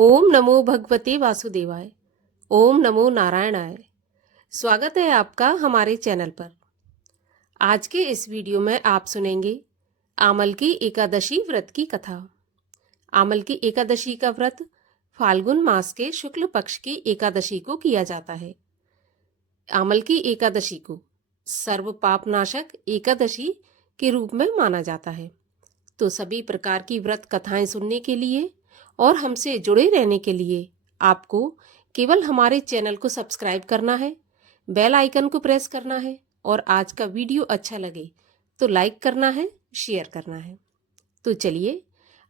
ओम नमो भगवते वासुदेवाय। ओम नमो नारायणाय। स्वागत है आपका हमारे चैनल पर। आज के इस वीडियो में आप सुनेंगे आमल की एकादशी व्रत की कथा। आमल की एकादशी का व्रत फाल्गुन मास के शुक्ल पक्ष की एकादशी को किया जाता है। आमल की एकादशी को सर्व पापनाशक एकादशी के रूप में माना जाता है। तो सभी प्रकार की व्रत कथाएं सुनने के लिए और हमसे जुड़े रहने के लिए आपको केवल हमारे चैनल को सब्सक्राइब करना है, बेल आइकन को प्रेस करना है और आज का वीडियो अच्छा लगे तो लाइक करना है, शेयर करना है। तो चलिए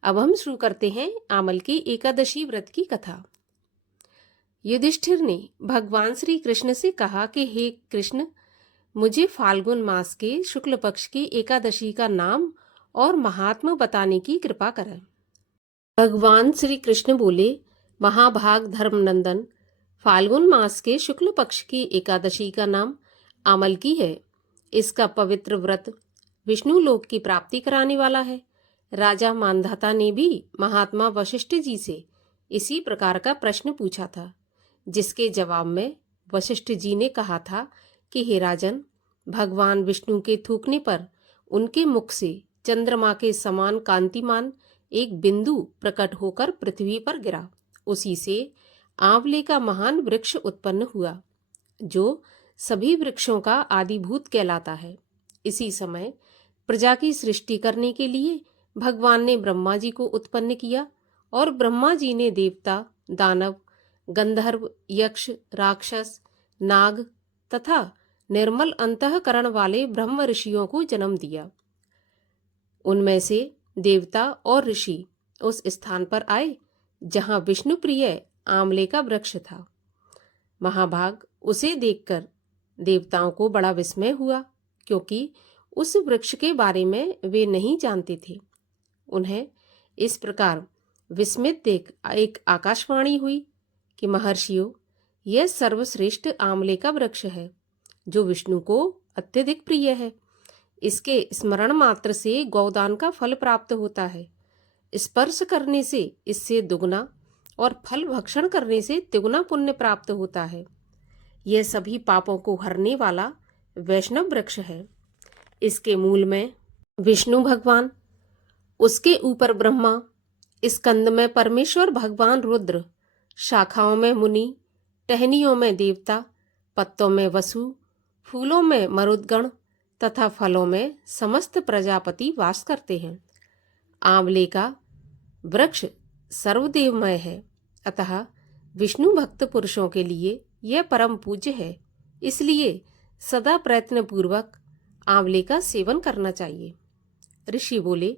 अब हम शुरू करते हैं आमल की एकादशी व्रत की कथा। युधिष्ठिर ने भगवान श्री कृष्ण से कहा कि हे कृष्ण, मुझे फाल्गुन मास के शुक्ल पक्ष की एकादशी का नाम और महात्मा बताने की कृपा करें। भगवान श्री कृष्ण बोले, महाभाग धर्मनंदन, फाल्गुन मास के शुक्ल पक्ष की एकादशी का नाम आमल की है। इसका पवित्र व्रत विष्णु लोक की प्राप्ति कराने वाला है। राजा मानधाता ने भी महात्मा वशिष्ठ जी से इसी प्रकार का प्रश्न पूछा था, जिसके जवाब में वशिष्ठ जी ने कहा था कि हे राजन, भगवान विष्णु के थूकने पर उनके मुख से चंद्रमा के समान कांतिमान एक बिंदु प्रकट होकर पृथ्वी पर गिरा। उसी से आंवले का महान वृक्ष उत्पन्न हुआ, जो सभी वृक्षों का आदिभूत कहलाता है। इसी समय प्रजा की सृष्टि करने के लिए भगवान ने ब्रह्मा जी को उत्पन्न किया और ब्रह्मा जी ने देवता, दानव, गंधर्व, यक्ष, राक्षस, नाग तथा निर्मल अंतःकरण वाले ब्रह्म ऋषियों को जन्म दिया। उनमें से देवता और ऋषि उस स्थान पर आए जहां विष्णु प्रिय आंवले का वृक्ष था। महाभाग, उसे देखकर देवताओं को बड़ा विस्मय हुआ, क्योंकि उस वृक्ष के बारे में वे नहीं जानते थे। उन्हें इस प्रकार विस्मित देख एक आकाशवाणी हुई कि महर्षियों, यह सर्वश्रेष्ठ आंवले का वृक्ष है, जो विष्णु को अत्यधिक प्रिय है। इसके स्मरण मात्र से गौदान का फल प्राप्त होता है। स्पर्श करने से इससे दुगना और फल भक्षण करने से तिगुना पुण्य प्राप्त होता है। यह सभी पापों को हरने वाला वैष्णव वृक्ष है। इसके मूल में विष्णु भगवान, उसके ऊपर ब्रह्मा, स्कंद में परमेश्वर भगवान रुद्र, शाखाओं में मुनि, टहनियों में देवता, पत्तों में वसु, फूलों में मरुदगण तथा फलों में समस्त प्रजापति वास करते हैं। आंवले का वृक्ष सर्वदेवमय है, अतः विष्णु भक्त पुरुषों के लिए यह परम पूज्य है। इसलिए सदा प्रयत्न पूर्वक आंवले का सेवन करना चाहिए। ऋषि बोले,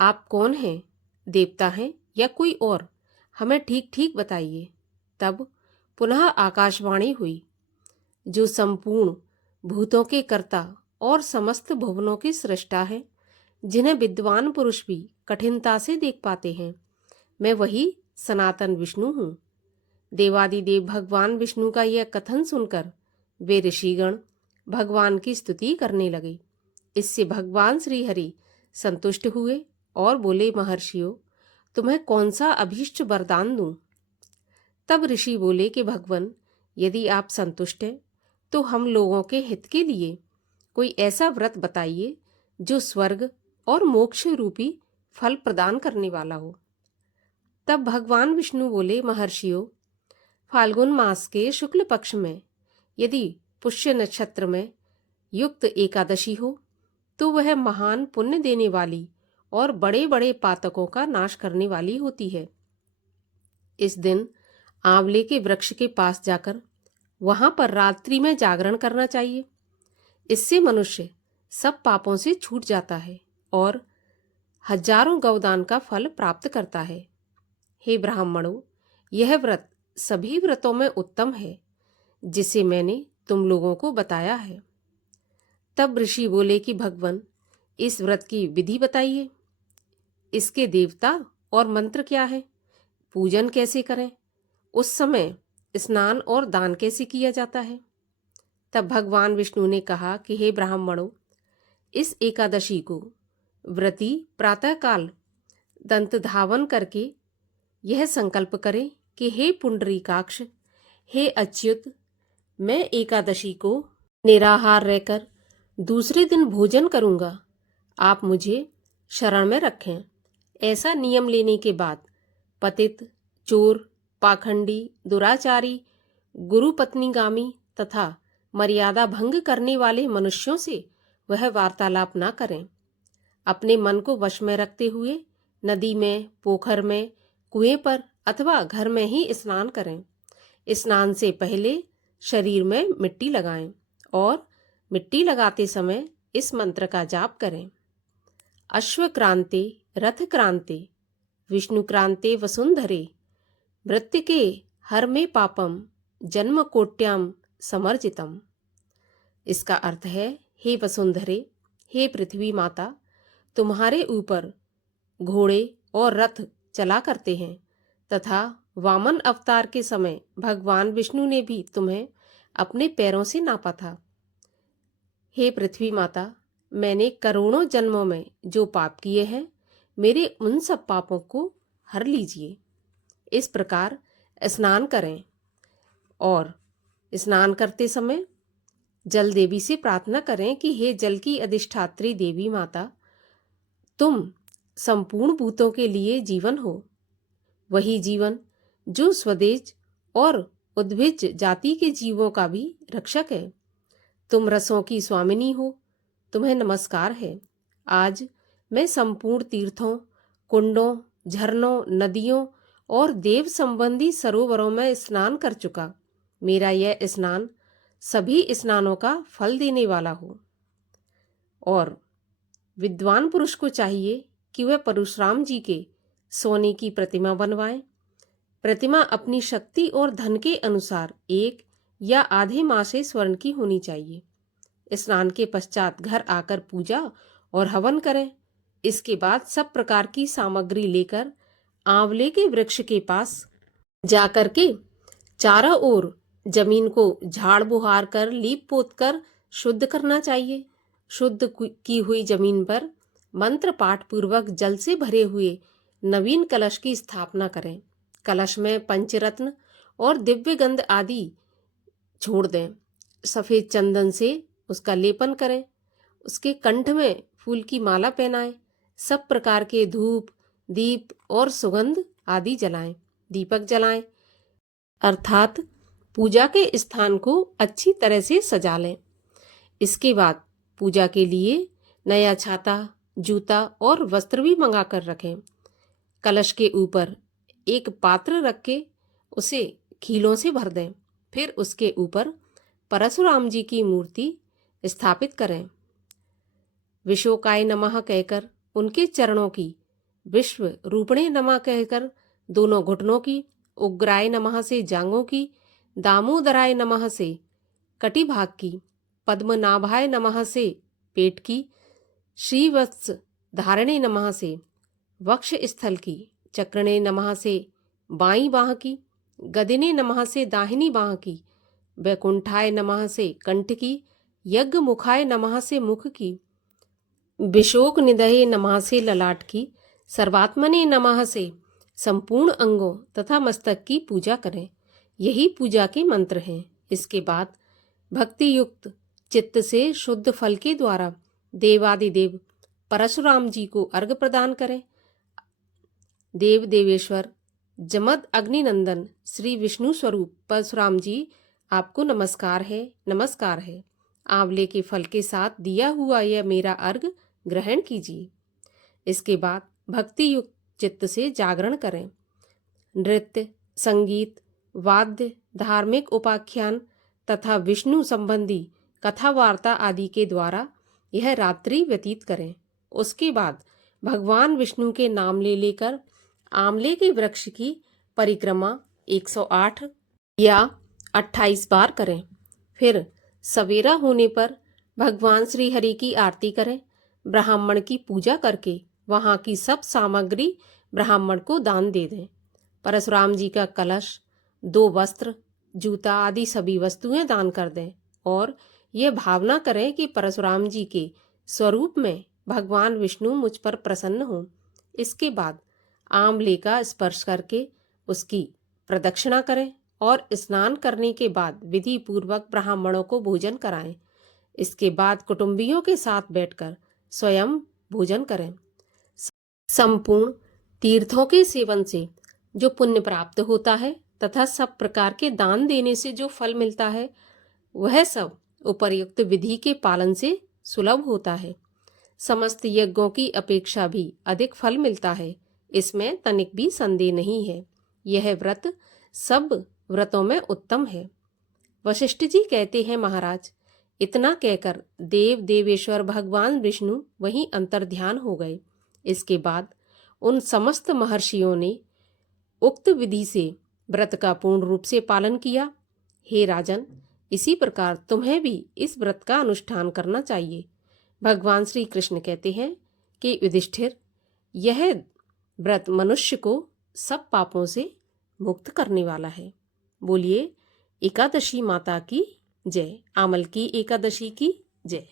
आप कौन हैं? देवता हैं या कोई और? हमें ठीक ठीक बताइए। तब पुनः आकाशवाणी हुई, जो संपूर्ण भूतों के कर्ता और समस्त भुवनों की सृष्टा है, जिन्हें विद्वान पुरुष भी कठिनता से देख पाते हैं, मैं वही सनातन विष्णु हूँ। देवादिदेव भगवान विष्णु का यह कथन सुनकर वे ऋषिगण भगवान की स्तुति करने लगे। इससे भगवान श्री हरि संतुष्ट हुए और बोले, महर्षियों, तुम्हें कौन सा अभीष्ट वरदान दूं? तब ऋषि बोले कि भगवान, यदि आप संतुष्ट हैं तो हम लोगों के हित के लिए कोई ऐसा व्रत बताइए जो स्वर्ग और मोक्ष रूपी फल प्रदान करने वाला हो। तब भगवान विष्णु बोले, महर्षियों, फाल्गुन मास के शुक्ल पक्ष में यदि पुष्य नक्षत्र में युक्त एकादशी हो तो वह महान पुण्य देने वाली और बड़े बड़े पातकों का नाश करने वाली होती है। इस दिन आंवले के वृक्ष के पास जाकर वहां पर रात्रि में जागरण करना चाहिए। इससे मनुष्य सब पापों से छूट जाता है और हजारों गौदान का फल प्राप्त करता है। हे ब्राह्मणों, यह व्रत सभी व्रतों में उत्तम है, जिसे मैंने तुम लोगों को बताया है। तब ऋषि बोले कि भगवान, इस व्रत की विधि बताइए। इसके देवता और मंत्र क्या है? पूजन कैसे करें? उस समय स्नान और दान कैसे किया जाता है? तब भगवान विष्णु ने कहा कि हे ब्राह्मणों, इस एकादशी को व्रती प्रातःकाल दंत धावन करके यह संकल्प करें कि हे पुंडरीकाक्ष, हे अच्युत, मैं एकादशी को निराहार रहकर दूसरे दिन भोजन करूंगा, आप मुझे शरण में रखें। ऐसा नियम लेने के बाद पतित, चोर, पाखंडी, दुराचारी, गुरुपत्नीगामी तथा मर्यादा भंग करने वाले मनुष्यों से वह वार्तालाप न करें। अपने मन को वश में रखते हुए नदी में, पोखर में, कुएं पर अथवा घर में ही स्नान करें। स्नान से पहले शरीर में मिट्टी लगाएं और मिट्टी लगाते समय इस मंत्र का जाप करें। अश्वक्रांते रथक्रांते विष्णुक्रांते वसुंधरे मृत्तिके हर में पापम जन्म कोट्याम समर्जितम। इसका अर्थ है, हे वसुंधरे, हे पृथ्वी माता, तुम्हारे ऊपर घोड़े और रथ चला करते हैं तथा वामन अवतार के समय भगवान विष्णु ने भी तुम्हें अपने पैरों से नापा था। हे पृथ्वी माता, मैंने करोड़ों जन्मों में जो पाप किए हैं, मेरे उन सब पापों को हर लीजिए। इस प्रकार स्नान करें और स्नान करते समय जल देवी से प्रार्थना करें कि हे जल की अधिष्ठात्री देवी माता, तुम संपूर्ण भूतों के लिए जीवन हो, वही जीवन जो स्वदेश और उद्भिज जाति के जीवों का भी रक्षक है। तुम रसों की स्वामिनी हो, तुम्हें नमस्कार है। आज मैं संपूर्ण तीर्थों, कुंडों, झरनों, नदियों और देव संबंधी सरोवरों में स्नान कर चुका। मेरा यह स्नान सभी स्नानों का फल देने वाला हो। और विद्वान पुरुष को चाहिए कि वह परशुराम जी के सोने की प्रतिमा बनवाए। प्रतिमा अपनी शक्ति और धन के अनुसार 1 या आधे माह से स्वर्ण की होनी चाहिए। स्नान के पश्चात घर आकर पूजा और हवन करें। इसके बाद सब प्रकार की सामग्री लेकर आंवले के वृक्ष के पास जाकर के चारों ओर जमीन को झाड़ बुहार कर लीप पोत कर शुद्ध करना चाहिए। शुद्ध की हुई जमीन पर मंत्र पाठ पूर्वक जल से भरे हुए नवीन कलश की स्थापना करें। कलश में पंचरत्न और दिव्य गंध आदि छोड़ दें। सफेद चंदन से उसका लेपन करें। उसके कंठ में फूल की माला पहनाएं। सब प्रकार के धूप, दीप और सुगंध आदि जलाएं। दीपक जलाएं, अर्थात पूजा के स्थान को अच्छी तरह से सजा लें। इसके बाद पूजा के लिए नया छाता, जूता और वस्त्र भी मंगा कर रखें। कलश के ऊपर एक पात्र रख के उसे खीलों से भर दें। फिर उसके ऊपर परशुराम जी की मूर्ति स्थापित करें। विशोकाय नमः कहकर उनके चरणों की, विश्व रूपणे नमः कहकर दोनों घुटनों की, उग्राय नमः से जांघों की, दामोदराय नमः से कटिभाग की, पद्मनाभाय नमः से पेट की, श्रीवत्स धारणे नमः से वक्ष स्थल की, चक्रणे नमः से बाईं बाह की, गदिने नमः से दाहिनी बाह की, वैकुंठाय नमः से कंठ की, यज्ञ मुखाय नमः से मुख की, विशोक निदये नमः से ललाट की, सर्वात्मने नमः से संपूर्ण अंगों तथा मस्तक की पूजा करें। यही पूजा के मंत्र हैं। इसके बाद भक्ति युक्त चित्त से शुद्ध फल के द्वारा देवादिदेव परशुराम जी को अर्घ प्रदान करें। देव देवेश्वर जमद अग्निनंदन श्री विष्णु स्वरूप परशुराम जी, आपको नमस्कार है, नमस्कार है। आंवले के फल के साथ दिया हुआ यह मेरा अर्घ ग्रहण कीजिए। इसके बाद भक्ति युक्त चित्त से जागरण करें। नृत्य, संगीत, वाद्य, धार्मिक उपाख्यान तथा विष्णु संबंधी कथा वार्ता आदि के द्वारा यह रात्रि व्यतीत करें। उसके बाद भगवान विष्णु के नाम ले लेकर आंवले के वृक्ष की परिक्रमा 108 या 28 बार करें। फिर सवेरा होने पर भगवान श्री हरि की आरती करें। ब्राह्मण की पूजा करके वहाँ की सब सामग्री ब्राह्मण को दान दे दें। परशुराम जी का कलश, 2 वस्त्र, जूता आदि सभी वस्तुएं दान कर दें और ये भावना करें कि परशुराम जी के स्वरूप में भगवान विष्णु मुझ पर प्रसन्न हों। इसके बाद आंवले का स्पर्श करके उसकी प्रदक्षिणा करें और स्नान करने के बाद विधि पूर्वक ब्राह्मणों को भोजन कराएं। इसके बाद कुटुंबियों के साथ बैठकर स्वयं भोजन करें। संपूर्ण तीर्थों के सेवन से जो पुण्य प्राप्त होता है तथा सब प्रकार के दान देने से जो फल मिलता है, वह सब उपर्युक्त विधि के पालन से सुलभ होता है। समस्त यज्ञों की अपेक्षा भी अधिक फल मिलता है, इसमें तनिक भी संदेह नहीं है। यह व्रत सब व्रतों में उत्तम है। वशिष्ठ जी कहते हैं, महाराज, इतना कहकर देव देवेश्वर भगवान विष्णु वहीं अंतर्ध्यान हो गए। इसके बाद उन समस्त महर्षियों ने उक्त विधि से व्रत का पूर्ण रूप से पालन किया। हे राजन, इसी प्रकार तुम्हें भी इस व्रत का अनुष्ठान करना चाहिए। भगवान श्री कृष्ण कहते हैं कि युधिष्ठिर, यह व्रत मनुष्य को सब पापों से मुक्त करने वाला है। बोलिए एकादशी माता की जय। आमल की एकादशी की जय।